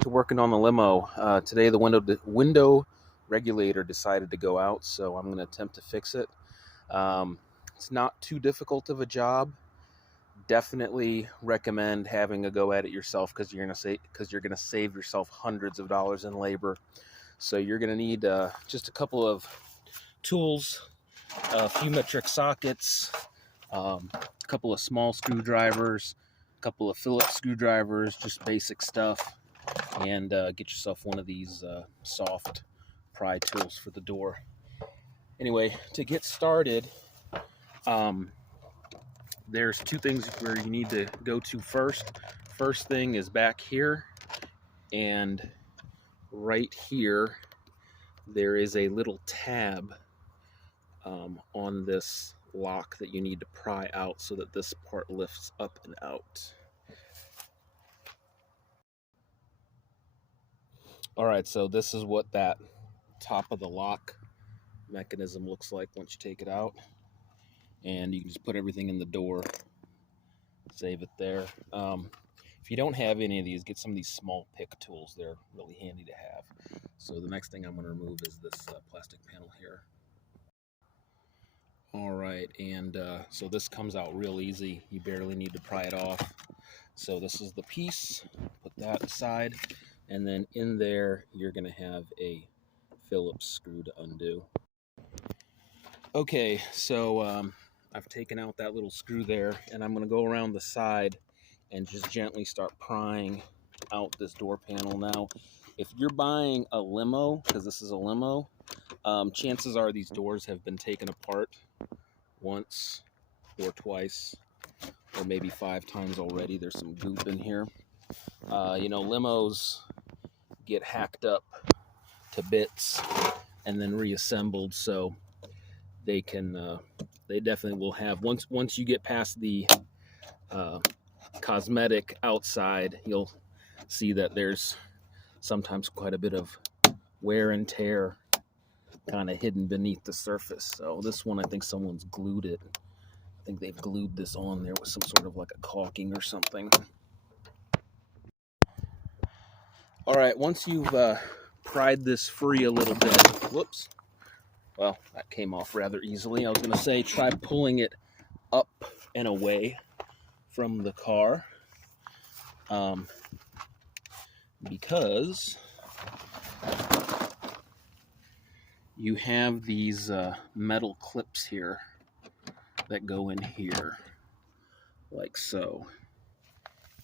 to working on the limo. Today the window regulator decided to go out, so I'm going to attempt to fix it. It's not too difficult of a job. Definitely recommend having a go at it yourself because you're going to save yourself hundreds of dollars in labor. So you're going to need just a couple of tools, a few metric sockets, a couple of small screwdrivers, a couple of Phillips screwdrivers, just basic stuff, and get yourself one of these soft pry tools for the door. Anyway, to get started, there's two things where you need to go to first. First thing is back here, and right here there is a little tab on this lock that you need to pry out so that this part lifts up and out. Alright, so this is what that top of the lock mechanism looks like once you take it out. And you can just put everything in the door, save it there. If you don't have any of these, get some of these small pick tools. They're really handy to have. So the next thing I'm going to remove is this plastic panel here. Alright, and so this comes out real easy. You barely need to pry it off. So this is the piece. Put that aside. And then in there, you're going to have a Phillips screw to undo. Okay, so I've taken out that little screw there, and I'm going to go around the side and just gently start prying out this door panel. Now, if you're buying a limo, because this is a limo, chances are these doors have been taken apart once or twice, or maybe 5 times already. There's some goop in here. Limos get hacked up to bits and then reassembled, so they can they definitely will have, once you get past the cosmetic outside, you'll see that there's sometimes quite a bit of wear and tear kind of hidden beneath the surface. So this one, I think someone's glued it. I think they've glued this on there with some sort of like a caulking or something. All right, once you've pried this free a little bit, whoops, well, that came off rather easily. I was going to say try pulling it up and away from the car, because you have these metal clips here that go in here, like so.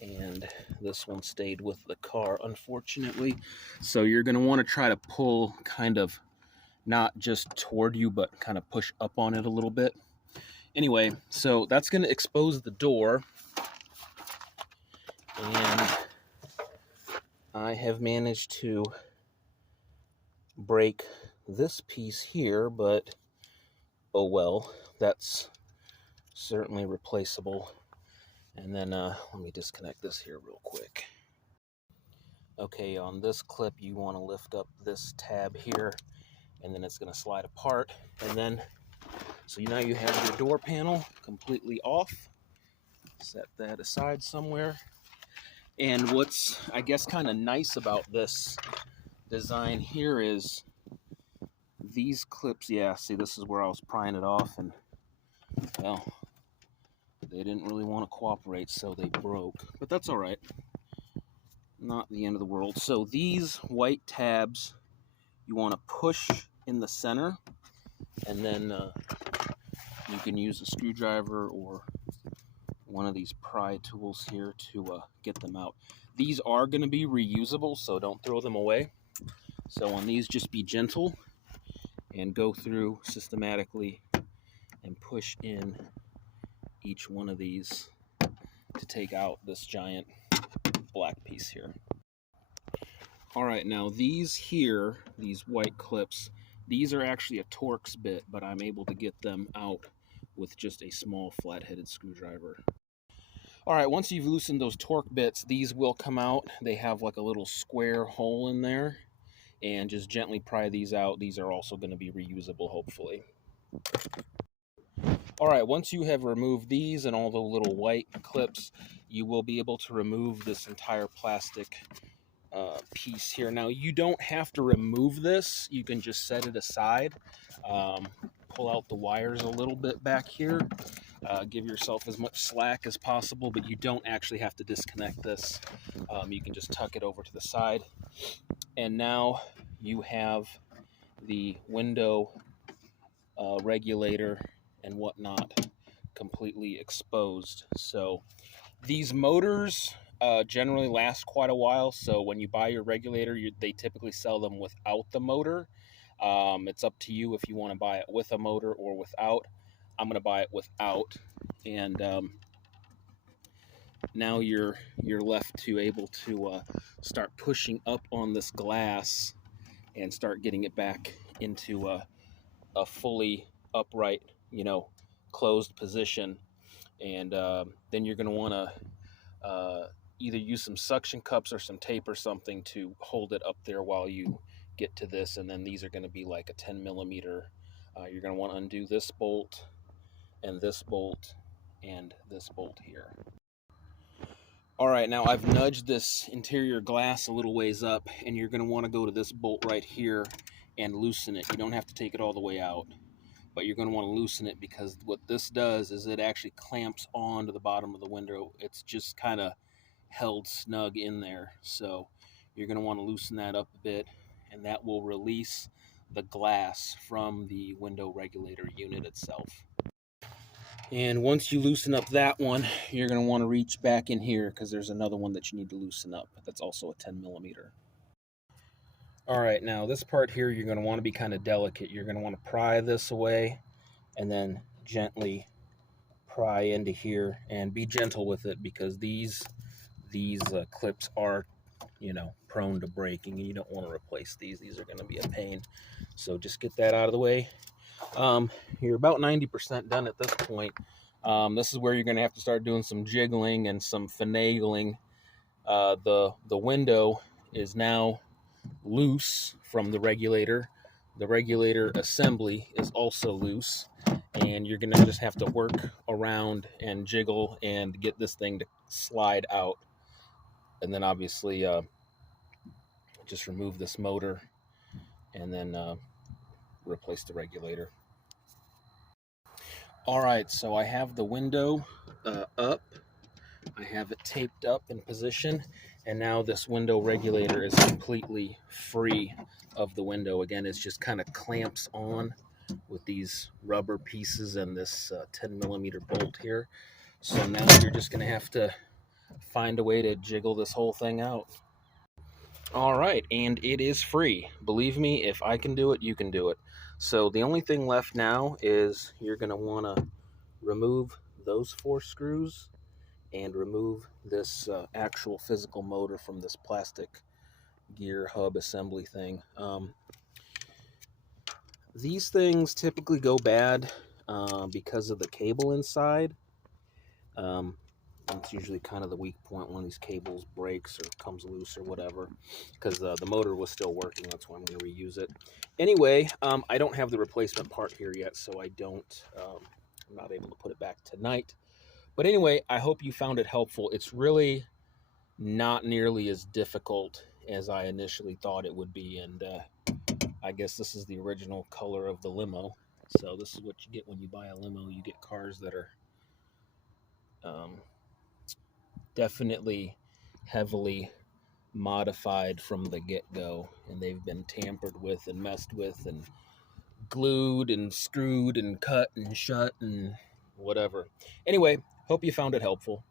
And this one stayed with the car, unfortunately. So you're going to want to try to pull kind of not just toward you, but kind of push up on it a little bit. Anyway, so that's going to expose the door. And I have managed to break this piece here, but oh well, that's certainly replaceable. And then let me disconnect this here real quick. Okay, on this clip you want to lift up this tab here, and then it's going to slide apart. And then, so now you have your door panel completely off. Set that aside somewhere. And what's, I guess, kind of nice about this design here is these clips, yeah, see, this is where I was prying it off, and, well, they didn't really want to cooperate, so they broke. But that's all right. Not the end of the world. So these white tabs, you want to push in the center, and then you can use a screwdriver or one of these pry tools here to get them out. These are going to be reusable, so don't throw them away. So on these, just be gentle and go through systematically and push in each one of these to take out this giant black piece here. All right, now these here, these white clips, these are actually a Torx bit, but I'm able to get them out with just a small flat-headed screwdriver. All right, once you've loosened those Torx bits, these will come out. They have like a little square hole in there, and just gently pry these out. These are also going to be reusable, hopefully. All right, once you have removed these and all the little white clips, you will be able to remove this entire plastic piece here. Now, you don't have to remove this. You can just set it aside. Pull out the wires a little bit back here. Give yourself as much slack as possible, but you don't actually have to disconnect this. You can just tuck it over to the side. And now you have the window regulator and whatnot completely exposed. So these motors generally last quite a while. So when you buy your regulator, they typically sell them without the motor. It's up to you if you want to buy it with a motor or without. I'm going to buy it without, and now you're left to able to start pushing up on this glass and start getting it back into a fully upright, closed position. And then you're going to want to either use some suction cups or some tape or something to hold it up there while you get to this. And then these are going to be like a 10 millimeter. You're going to want to undo this bolt and this bolt and this bolt here. All right, now I've nudged this interior glass a little ways up, and you're going to want to go to this bolt right here and loosen it. You don't have to take it all the way out, but you're going to want to loosen it, because what this does is it actually clamps on to the bottom of the window. It's just kind of held snug in there. So you're going to want to loosen that up a bit, and that will release the glass from the window regulator unit itself. And once you loosen up that one, you're going to want to reach back in here, because there's another one that you need to loosen up. That's also a 10 millimeter. All right, now this part here, you're going to want to be kind of delicate. You're going to want to pry this away and then gently pry into here, and be gentle with it, because these clips are, prone to breaking, and you don't want to replace these. These are going to be a pain. So just get that out of the way. You're about 90% done at this point. This is where you're going to have to start doing some jiggling and some finagling. The window is now loose from the regulator. The regulator assembly is also loose, and you're going to just have to work around and jiggle and get this thing to slide out. And then obviously just remove this motor and then replace the regulator. All right, so I have the window up. I have it taped up in position, and now this window regulator is completely free of the window. Again, it's just kind of clamps on with these rubber pieces and this 10 millimeter bolt here. So now you're just going to have to find a way to jiggle this whole thing out. All right, and it is free. Believe me, if I can do it, you can do it. So the only thing left now is you're going to want to remove those 4 screws and remove this actual physical motor from this plastic gear hub assembly thing. These things typically go bad because of the cable inside. That's usually kind of the weak point when these cables breaks or comes loose or whatever, because the motor was still working. That's why I'm going to reuse it. Anyway, I don't have the replacement part here yet, so I'm not able to put it back tonight. But anyway, I hope you found it helpful. It's really not nearly as difficult as I initially thought it would be, and I guess this is the original color of the limo. So this is what you get when you buy a limo. You get cars that are definitely heavily modified from the get-go, and they've been tampered with and messed with and glued and screwed and cut and shut and whatever. Anyway, hope you found it helpful.